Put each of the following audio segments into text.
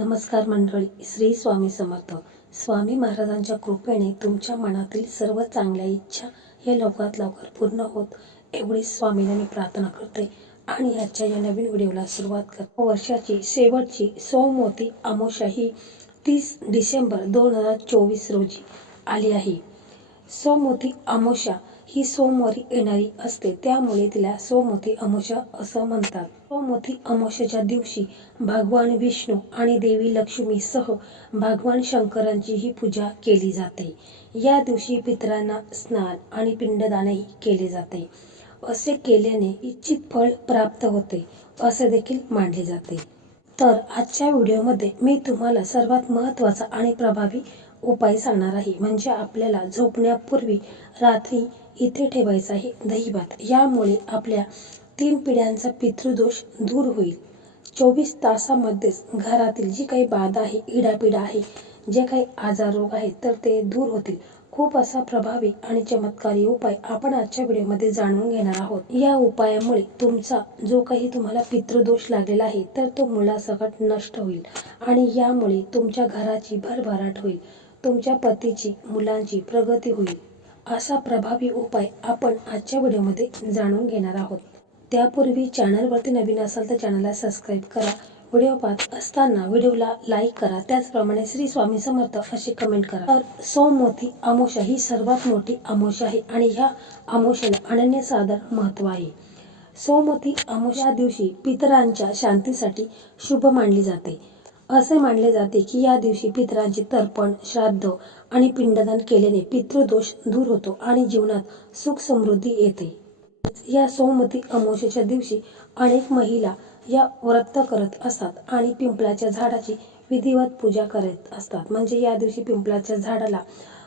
नमस्कार मंडळी श्री स्वामी समर्थ. स्वामी महाराजांच्या कृपेने तुमच्या मनातील सर्व चांगल्या इच्छा या लवकरात लवकर पूर्ण होत. एवढी स्वामीला मी प्रार्थना करते आणि आजच्या या नवीन व्हिडिओला सुरुवात कर वर्षाची शेवटची सोमवती अमोशा ही तीस डिसेंबर दोन हजार चोवीस रोजी आली आहे. सोमवती अमोशा ही सोमवारी येणारी असते. त्यामुळे तिला सोमवती अमावस्या असं म्हणतात. सोमवती अमोशाच्या दिवशी भगवान विष्णू आणि देवी लक्ष्मीसह भगवान शंकरांची ही पूजा केली जाते. या दिवशी पितरांना स्नान आणि पिंडदानही केले जाते. असे केल्याने इच्छित फळ प्राप्त होते असे देखील मानले जाते. तर आजच्या व्हिडिओमध्ये मी तुम्हाला सर्वात महत्त्वाचा आणि प्रभावी उपाय सांगणार आहे. म्हणजे आपल्याला झोपण्यापूर्वी रात्री इथे ठेवायचा आहे दहीभात. यामुळे आपल्या तीन पिढ्यांचा पितृदोष दूर होईल. चोवीस तासामध्येच घरातील जी काही बाधा आहे इडापिडा आहे जे काही आजार रोग आहेत तर ते दूर होतील. खूप असा प्रभावी आणि चमत्कारी उपाय आपण आजच्या व्हिडिओमध्ये जाणून घेणार आहोत. या उपायामुळे तुमचा जो काही तुम्हाला पितृदोष लागलेला आहे तर तो मुलासकट नष्ट होईल आणि यामुळे तुमच्या घराची भरभराट होईल. तुमच्या पतीची मुलांची प्रगती होईल. असा प्रभावी उपाय आपण आजच्या व्हिडिओमध्ये जाणून घेणार आहोत. त्यापूर्वी चॅनलवरती नवीन असाल तर चॅनलला सबस्क्राईब करा. व्हिडिओ पाहत असताना व्हिडिओला लाईक करा. त्याचप्रमाणे श्री स्वामी समर्थ अशी कमेंट करा. तर सोमवती अमोषा ही सर्वात मोठी अमोषा आहे आणि ह्या अमावस्याला अनन्यसाधारण महत्त्व आहे. सोमवती अमोषा दिवशी पितरांच्या शांतीसाठी शुभ मानली जाते. असे मानले जाते की या दिवशी पितरांचे तर्पण श्राद्ध आणि पिंडदान केल्याने पितृदोष दूर होतो आणि जीवनात सुख समृद्धी येते. या सोमवती अमावस्येच्या दिवशी अनेक महिला या व्रत करत असतात आणि पिंपळाच्या झाडाची विधिवत पूजा करत असतात. म्हणजे या दिवशी पिंपळाच्या झाडाला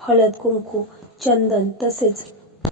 हळद कुंकू चंदन तसेच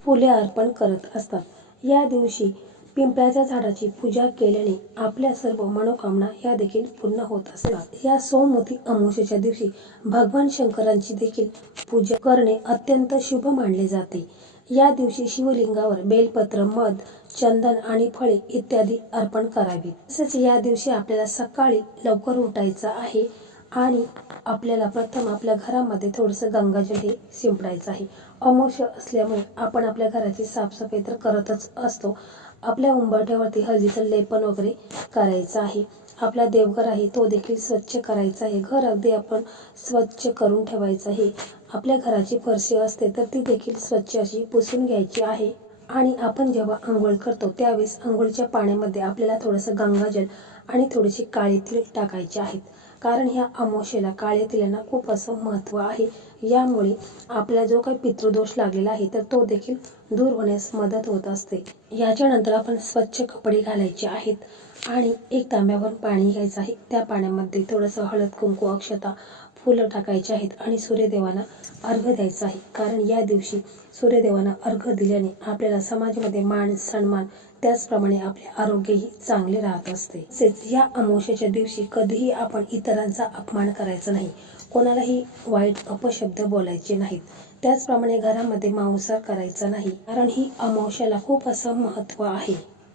फुले अर्पण करत असतात. या दिवशी पिंपळाच्या झाडाची पूजा केल्याने आपल्या सर्व मनोकामना या देखील पूर्ण होत असतात. या सोमवती अमावस्येच्या दिवशी भगवान शंकरांची देखील पूजा करणे अत्यंत शुभ मानले जाते. या दिवशी शिवलिंगावर बेलपत्र मध चंदन आणि फळे इत्यादी अर्पण करावी तसेच या दिवशी आपल्याला सकाळी लवकर उठायचं आहे. आणि आपल्याला प्रथम आपल्या घरामध्ये थोडंसं गंगाजल हे शिंपडायचं आहे. अमोश असल्यामुळे आपण आपल्या घराची साफसफाई तर करतच असतो. आपल्या उंबरठ्यावरती हळदीचं लेपन वगैरे करायचं आहे. आपला देवघर आहे तो देखील स्वच्छ करायचा आहे. घर अगदी आपण स्वच्छ करून ठेवायचं आहे. आपल्या घराची फरशी असते तर ती देखील स्वच्छ अशी पुसून घ्यायची आहे. आणि आपण जेव्हा आंघोळ करतो त्यावेळेस आंघोळीच्या पाण्यामध्ये आपल्याला थोडंसं गंगाजल आणि थोडीशी काळी तीळ टाकायची आहेत. कारण ह्या अमावस्येला काळ्या तिलांना खूप असं महत्त्व आहे. यामुळे आपला जो काही पितृदोष लागलेला आहे तर तो देखील दूर होण्यास मदत होत असते. याच्यानंतर आपण स्वच्छ कपडे घालायचे आहेत आणि एक तांब्यावर पाणी घ्यायचं आहे. त्या पाण्यामध्ये थोडंसं हळद कुंकू अक्षता फुलं टाकायची आहेत आणि सूर्यदेवांना अर्घ द्यायचा आहे. कारण या दिवशी सूर्यदेवांना अर्घ दिल्याने आपल्याला समाजामध्ये मान सन्मान त्याचप्रमाणे आपले आरोग्यही चांगले राहत असते. तसेच या अमावश्याच्या दिवशी कधीही आपण इतरांचा अपमान करायचा नाही. कोणालाही वाईट अपशब्द बोलायचे नाहीत. त्याचप्रमाणे घरामध्ये मांसाहार करायचा नाही. कारण ही अमावस्याला खूप असं महत्त्व आहे.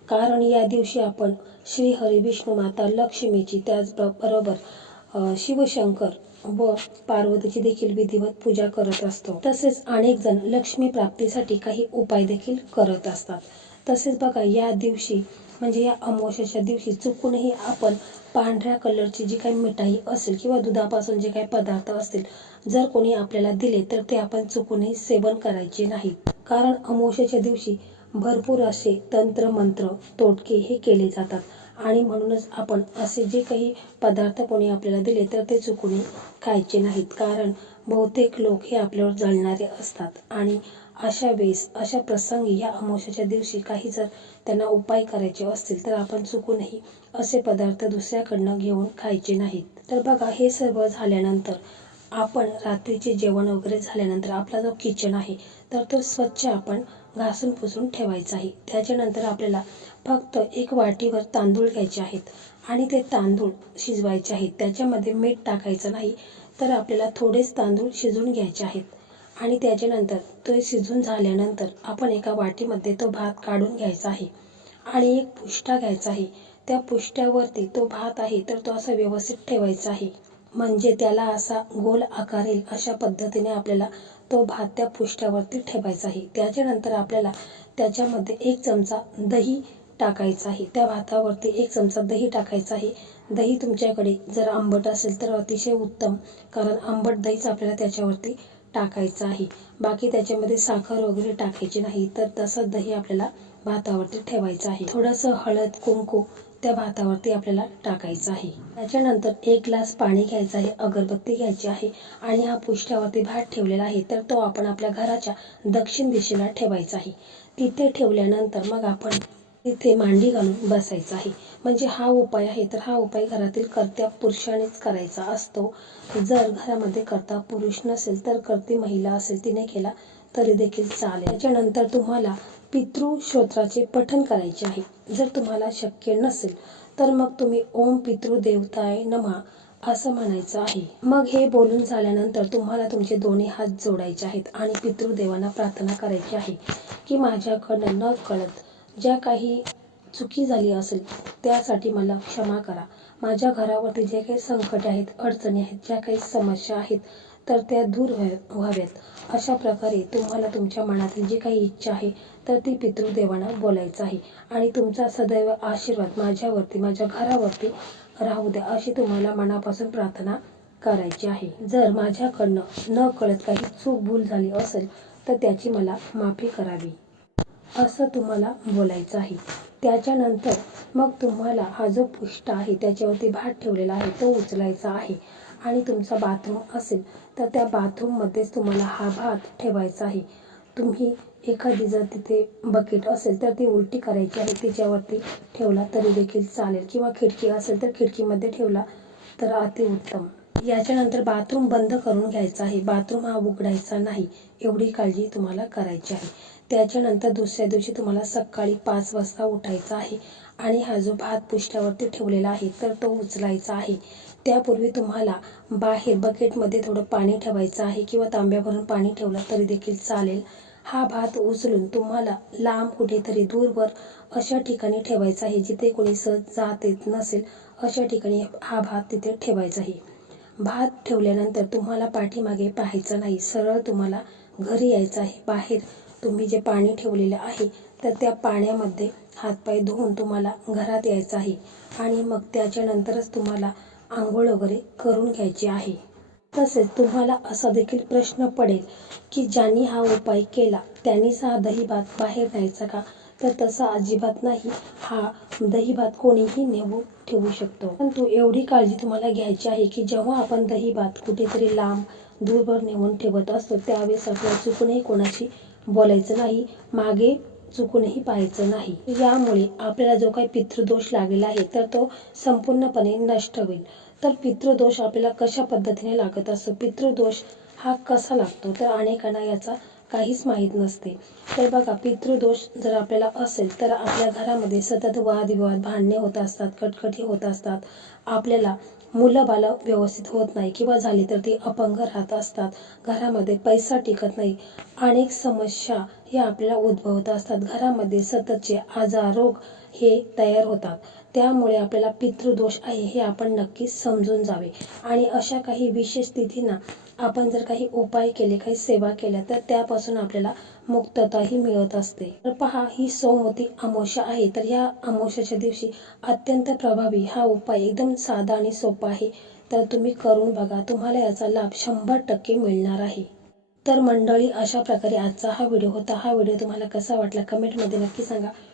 कारण या दिवशी आपण श्री हरी विष्णू माता लक्ष्मीची त्याचबरोबर शिवशंकर व पार्वतीची देखील विधिवत पूजा करत असतो. तसेच अनेक जण लक्ष्मी प्राप्तीसाठी काही उपाय देखील करत असतात. तसेच बघा या दिवशी म्हणजे या अमावस्याच्या दिवशी चुकूनही आपण पांढऱ्या कलरची जी काही मिठाई असेल किंवा दुधापासून जे काही पदार्थ असतील जर कोणी आपल्याला दिले तर ते आपण चुकूनही सेवन करायचे नाही. कारण अमावस्याच्या दिवशी भरपूर असे तंत्र मंत्र तोटके हे केले जातात. आणि म्हणूनच आपण असे जे काही पदार्थ कोणी आपल्याला दिले तर ते चुकूनही खायचे नाहीत. कारण बहुतेक लोक हे आपल्यावर जळणारे असतात. आणि अशा वेळेस अशा प्रसंगी या अमावस्याच्या दिवशी काही जर त्यांना उपाय करायचे असतील तर आपण चुकूनही असे पदार्थ दुसऱ्याकडनं घेऊन खायचे नाहीत. तर बघा हे सर्व झाल्यानंतर आपण रात्रीचे जेवण वगैरे झाल्यानंतर आपला जो किचन आहे तर तो स्वच्छ आपण घासून पुसून ठेवायचा आहे. त्याच्यानंतर आपल्याला फक्त एक वाटीवर तांदूळ घ्यायचे आहेत आणि ते तांदूळ शिजवायचे आहेत. त्याच्यामध्ये मीठ टाकायचं नाही तर आपल्याला थोडेच तांदूळ शिजून घ्यायचे आहेत. आणि त्याच्यानंतर तो शिजून झाल्यानंतर आपण एका वाटीमध्ये तो भात काढून घ्यायचा आहे आणि एक पुष्टा घ्यायचा आहे. त्या पुष्ट्यावरती तो भात आहे तर तो असा व्यवस्थित ठेवायचा आहे. म्हणजे त्याला असा गोल आकार येईल अशा पद्धतीने आपल्याला तो भात त्या पुष्ट्यावरती ठेवायचा आहे. त्याच्यानंतर आपल्याला त्याच्यामध्ये एक चमचा दही टाकायचं आहे. त्या भातावरती एक चमचा दही टाकायचा आहे. दही तुमच्याकडे जर आंबट असेल तर अतिशय उत्तम कारण आंबट दहीच आपल्याला त्याच्यावरती टाकायचं आहे. बाकी त्याच्यामध्ये साखर वगैरे टाकायची नाही तर तसं दही आपल्याला भातावरती ठेवायचं आहे. थोडंसं हळद कुंकू त्या भातावरती आपल्याला टाकायचं आहे. त्याच्यानंतर एक ग्लास पाणी घ्यायचं आहे अगरबत्ती घ्यायची आहे आणि हा पुष्ट्यावरती भात ठेवलेला आहे तर तो आपण आपल्या घराच्या दक्षिण दिशेला ठेवायचा आहे. तिथे ठेवल्यानंतर मग आपण तिथे मांडी घालून बसायचं आहे. म्हणजे हा उपाय आहे तर हा उपाय घरातील कर्त्या पुरुषानेच करायचा असतो. जर घरामध्ये कर्ता पुरुष नसेल तर कर्ती महिला असेल तिने केला तरी देखील चालेल. त्याच्यानंतर तुम्हाला पितृ श्रोत्राचे पठण करायचे आहे. जर तुम्हाला शक्य नसेल तर मग तुम्ही ओम पितृदेवताय नमा असं म्हणायचं आहे. मग हे बोलून झाल्यानंतर तुम्हाला तुमचे दोन्ही हात जोडायचे आहेत आणि पितृदेवांना प्रार्थना करायची आहे की माझ्याकडनं न कळत ज्या काही चुकी झाली असेल त्यासाठी मला क्षमा करा. माझ्या घरावरती जे काही संकट आहेत अडचणी आहेत ज्या काही समस्या आहेत तर त्या दूर व्हाव्यात. अशा प्रकारे तुम्हाला तुमच्या मनातील जी काही इच्छा आहे तर ती पितृदेवांना बोलायचं आहे. आणि तुमचा सदैव आशीर्वाद माझ्यावरती माझ्या घरावरती राहू द्या अशी तुम्हाला मनापासून प्रार्थना करायची आहे. जर माझ्याकडनं न कळत काही चूक भूल झाली असेल तर त्याची मला माफी करावी. असं तुम्हाला बोलायचं आहे. त्याच्यानंतर मग तुम्हाला हा जो पुष्ट आहे त्याच्यावरती भात ठेवलेला आहे तो उचलायचा आहे आणि तुमचा बाथरूम असेल तर त्या बाथरूममध्येच तुम्हाला हा भात ठेवायचा आहे. तुम्ही एखादी जर तिथे बकेट असेल तर ती उलटी करायची आहे. तिच्यावरती ठेवला तरी देखील चालेल. किंवा खिडकी असेल तर खिडकीमध्ये ठेवला तर अतिउत्तम याच्यानंतर बाथरूम बंद करून घ्यायचा आहे. बाथरूम हा उघडायचा नाही. एवढी काळजी तुम्हाला करायची आहे. त्याच्यानंतर दुसऱ्या दिवशी तुम्हाला सकाळी पाच वाजता उठायचं आहे आणि हा जो भात पुष्ट्यावरती ठेवलेला आहे तर तो उचलायचा आहे. त्यापूर्वी तुम्हाला बाहेर बकेटमध्ये थोडं पाणी ठेवायचं आहे किंवा तांब्या भरून पाणी ठेवलं तरी देखील चालेल. हा भात उचलून तुम्हाला लांब कुठेतरी दूरवर अशा ठिकाणी ठेवायचा आहे जिथे कोणी सहज जात येत नसेल अशा ठिकाणी हा भात तिथे ठेवायचा आहे. भात ठेवल्यानंतर तुम्हाला पाठीमागे पाहायचं नाही सरळ तुम्हाला घरी यायचं आहे. बाहेर तुम्ही जे पाणी ठेवलेलं आहे तर त्या पाण्यामध्ये हातपाय धुवून तुम्हाला घरात यायचं आहे आणि मग त्याच्यानंतरच तुम्हाला आंघोळ वगैरे करून घ्यायची आहे. तसेच तुम्हाला असा देखील प्रश्न पडेल की ज्यांनी हा उपाय केला त्यांनीच हा दहीभात बाहेर न्यायचा का? तर तसा अजिबात नाही. हा दहीभात कोणीही नेऊन ठेवू शकतो. परंतु एवढी काळजी तुम्हाला घ्यायची आहे की जेव्हा आपण दहीभात कुठेतरी लांब दूरवर नेऊन ठेवत असतो त्यावेळेस आपल्या चुकूनही कोणाची बोलायचं नाही मागे चुकूनही पाहायचं नाही. यामुळे आपल्याला जो काही पितृदोष लागलेला आहे तर तो संपूर्णपणे नष्ट होईल. तर पितृदोष आपल्याला कशा पद्धतीने लागत असतो? पितृदोष हा कसा लागतो? तर अनेकांना याचा काहीच माहीत नसते. तर बघा पितृदोष जर आपल्याला असेल तर आपल्या घरामध्ये सतत वादविवाद भांडणे होत असतात कटकटी होत असतात. आपल्याला मुलं बालं व्यवस्थित होत नाही किंवा झाली तर ती अपंग राहत असतात. घरामध्ये पैसा टिकत नाही. अनेक समस्या या आपल्याला उद्भवत असतात. घरामध्ये सततचे आजार रोग हे तयार होतात. त्यामुळे आपल्याला पितृदोष आहे हे आपण नक्कीच समजून जावे. आणि अशा काही विशेष तिथींना आपण जर काही उपाय केले काही सेवा केल्या तर त्यापासून आपल्याला मुक्तताही मिळत असते. तर पहा ही सोमवती अमावस्या आहे. तर या अमावस्याच्या दिवशी अत्यंत प्रभावी हा उपाय एकदम साधा आणि सोपा आहे. तर तुम्ही करून बघा तुम्हाला याचा लाभ शंभर टक्के मिळणार आहे. तर मंडळी अशा प्रकारे आजचा हा व्हिडिओ होता. हा व्हिडिओ तुम्हाला कसा वाटला? कमेंटमध्ये नक्की सांगा.